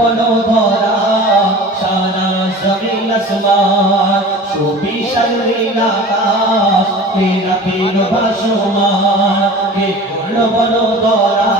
বন ধরা সারা জমিন আসমান সুবিশাল নীল আকাশ কে রাখিল ভাসমান কে করল বন ধরা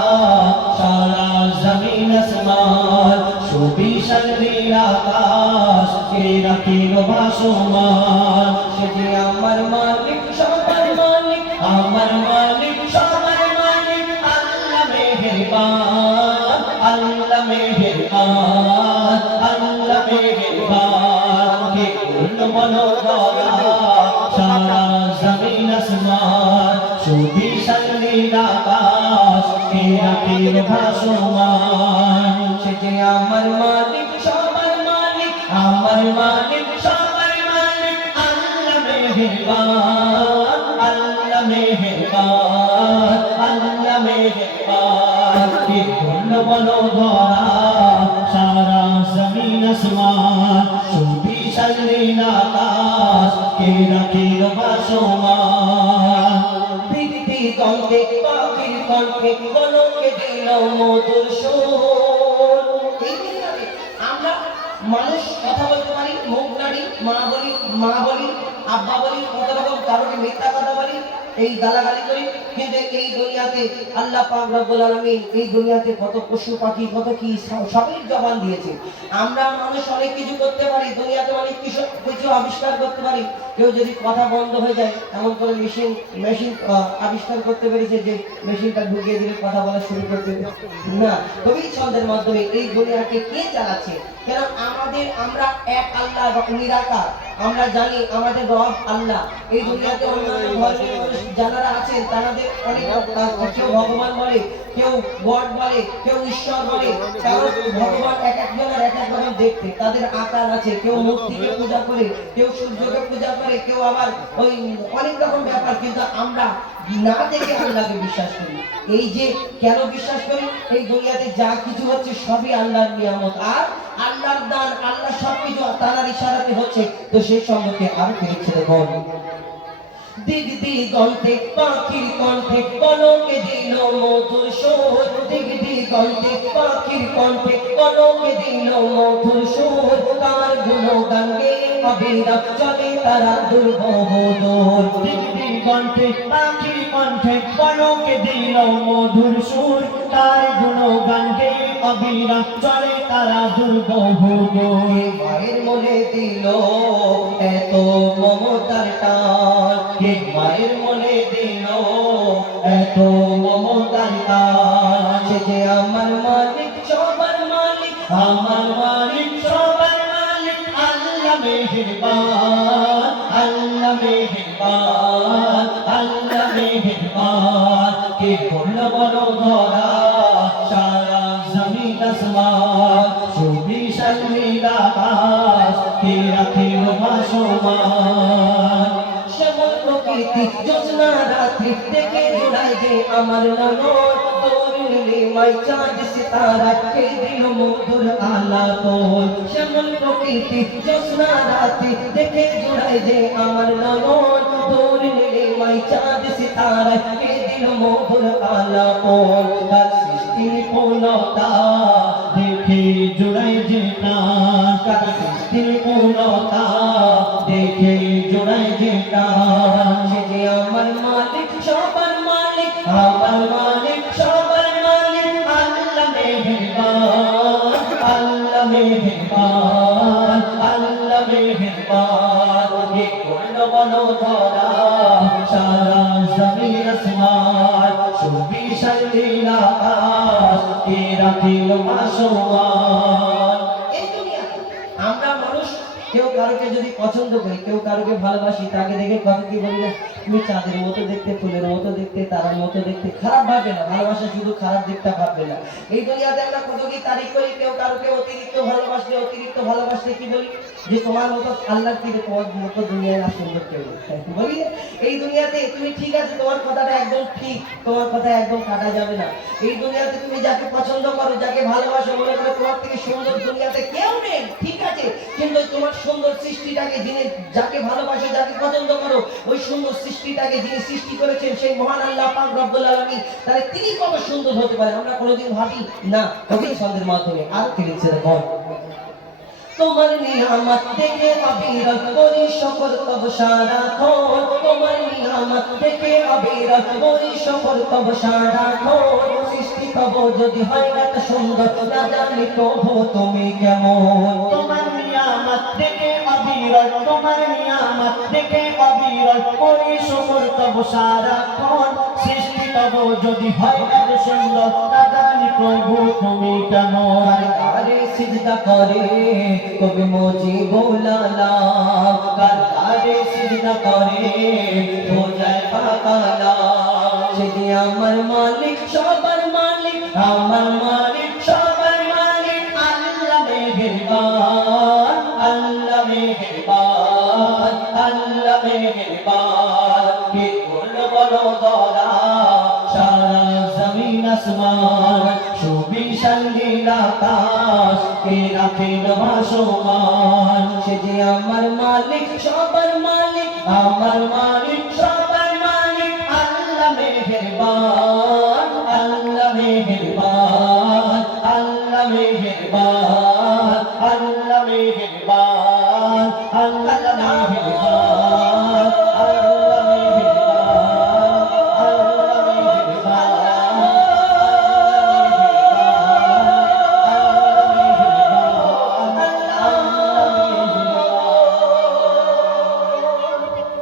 সারা জমিন আসমান সুবিশাল নীল আকাশ কে রাখিল ভাসমান সে যে আমার মালিক সবার মালিক আমার মালিক সবার মালিক আল্লাহ মেহেরবান আল্লাহ মেহেরবান আল্লাহ মেহেরবান কে করল বন ধরা সারা জমিন আসমান সুবিশাল নীল আকাশ কে রাখিল ভাসমান সে যে আমার মালিক সবার মালিক আমার মালিক সবার মালিক আল্লাহ মেহেরবান আল্লাহ মেহেরবান আল্লাহ মেহেরবান কে করল বন ধরা সারা জমিন আসমান সুবিশাল নীল আকাশ কে রাখিল ভাসমান দিগন্তে পাখির কণ্ঠে গণকে দিল মধুর সুর। আমরা মানুষ কথা বলতে পারি, মুখ নাড়ি, মা বলি, আব্বা বলি, কত রকম কারণে মিথ্যা কথা বলি, এই গালাগালি করি, কিন্তু এই দুনিয়াতে আল্লাহ পাক রব্বুল আলামিন এই দুনিয়াতে কত পশু পাখি কত কি সবই জবান দিয়েছে। আমরা মানুষ অনেক কিছু করতে পারি, দুনিয়াতে অনেক কিছু আবিষ্কার করতে পারি। কেউ যদি কথা বন্ধ হয়ে যায় এমন করে মেশিন আবিষ্কার করতে পেরেছে যে মেশিনটা ঢুকিয়ে দিলে কথা বলা শুরু করতে না। তবেই ছন্দের মাধ্যমে এই দুনিয়াকে কে চালাচ্ছে? কেন আমরা এক আল্লাহ নিরাকার, আমরা জানি আমাদের রব আল্লাহ। এই দুনিয়াতে অন্যান্য ধর্মের মানুষ যারা আছেন তাদের অনেক কেউ ভগবান বলে, কেউ গড বলে, কেউ ঈশ্বর বলে। কারণ ভগবান এক একজনের এক এক রকম দেখতে, তাদের আকার আছে। কেউ মূর্তিকে পূজা করে, কেউ সূর্যকে পূজা করে, কেউ আবার ওই অনেক রকম ব্যাপার। কিন্তু আমরা না দেখে আল্লাহকে বিশ্বাস করি। এই যে কেন বিশ্বাস করি? এই দুনিয়াতে যা কিছু হচ্ছে সবই আল্লাহর নিয়ামত আর আল্লাহর দান। আল্লাহ সবকিছু তার ইশারাতে হচ্ছে। তো সেই সম্পর্কে আর পেয়েছে দেখুন, দিগন্তে পাখির কণ্ঠে কনকে দিল মধুর সুর। দিগন্তে পাখির কণ্ঠে কনকে দিল মধুর সুর। তার গুণগান গেয়ে অবিরাম চলে তারা দুর্বহ দূর। দিগন্তে পাখির কণ্ঠে কনকে দিল মধুর সুর। তার গুণগান গেয়ে অবিরাম চলে তারা দুর্বহ দূর। মায়ের মনে দিল এত মমতার টান, কে মায়ের মনে দিল এত মমতার টান। সে যে আমার মালিক সবার মালিক আমার মালিক সবার মালিক আল্লাহ মেহেরবান আল্লাহ মেহেরবান আল্লাহ মেহেরবান কে করল বন ধরা সারা জমিন আসমান সুবিশাল নীল আকাশ কে রাখিল ভাসমান। শ্যামল প্রকৃতি জ্যোৎস্না রাত্রি দেখে জোড়ায় যে আমার নয়ন। তোর নীলিমায় চাঁদ সিতারা কে দিল মধুর আলাপন। শ্যামল প্রকৃতি জ্যোৎস্না রাত্রি দেখে জোড়ায় যে আমার নয়ন। তোর নীলিমায় চাঁদ সিতারা কে দিল মধুর আলাপন। তার সৃষ্টির পূর্ণতা দেখে জোড়ায় যে প্রাণ। তার সৃষ্টির পূর্ণতা দেখে জোড়ায় যে প্রাণ। সে যে আমার মালিক সবার মালিক আমার মালিক সবার মালিক আল্লাহ মেহেরবান আল্লাহ মেহেরবান আল্লাহ মেহেরবান কে করল বন ধরা সারা জমিন আসমান সুবিশাল নীল আকাশ কে রাখিল ভাসমান। আমরা মানুষ কেউ কারোকে যদি পছন্দ করি, কেউ কারোকে ভালোবাসি, তাকে দেখে কথা কি বলি না, তুমি চাঁদের মতো দেখতে, ফুলের মতো দেখতে, তারার মতো দেখতে। খারাপ ভাববে না, ভালোবাসা শুধু খারাপ দিকটা ভাববে না। এই দুনিয়াতে আমরা কত কি তারিফ করি, কেউ কারোকে অতিরিক্ত ভালোবাসলে কি বলি যে তোমার মতো আল্লাহর কি তোমার মতো দুনিয়ায় আর সুন্দর কেউ বলি। এই দুনিয়াতে তুমি ঠিক আছে, তোমার কথাটা একদম ঠিক, তোমার কথা একদম কাটা যাবে না। এই দুনিয়াতে তুমি যাকে পছন্দ করো, যাকে ভালোবাসো, মনে করো তোমার থেকে সুন্দর দুনিয়াতে কেউ নেই, ঠিক আছে, কিন্তু তোমার সুন্দর সৃষ্টিটাকে যিনি, যাকে ভালোবাসো, যাকে পছন্দ করো, ওই সুন্দর সৃষ্টিটাকে যিনি সৃষ্টি করেছেন সেই মহান আল্লাহ পাক রব্বুল আলামিন, তাহলে তিনি কত সুন্দর হতে পারেন আমরা কোনোদিন ভাবি না। কবি ছন্দের মাধ্যমে আর কি লিখছে দেখো, তোমার নিয়ামত থেকে অবিরত করি শুকর তব সারাক্ষণ, তোমার নিয়ামত থেকে অবিরত করি শুকর তব সারাক্ষণ, সৃষ্টি তব যদি হয় এত সুন্দর না জানি তবু তুমি কেমন। তোমার নিয়ামত থেকে অবিরত, তোমার নিয়ামত থেকে অবিরত করি শুকর তব সারাক্ষণ, সৃষ্টি তব যদি হয় এত সুন্দর না জানি প্রভু তুমি কেমন। কারে সিজদা করে কবি মুজিবুল্লাহ, কারে সিজদা করে হো যায় পাকালা, সে যে আমার মালিক সবার মালিক, আমার মালিক সবার মালিক, আল্লাহ মেহেরবান, আল্লাহ মেহেরবান, আল্লাহ মেহেরবান। কে করলো বলো দরা সারা জমিন আসমান, সুবিশাল নীল আকাশ কে রাখেন ভাসমান, সে যে আমার মালিক সবার মালিক, আমার মালিক সবার মালিক, আল্লাহ মেহেরবান,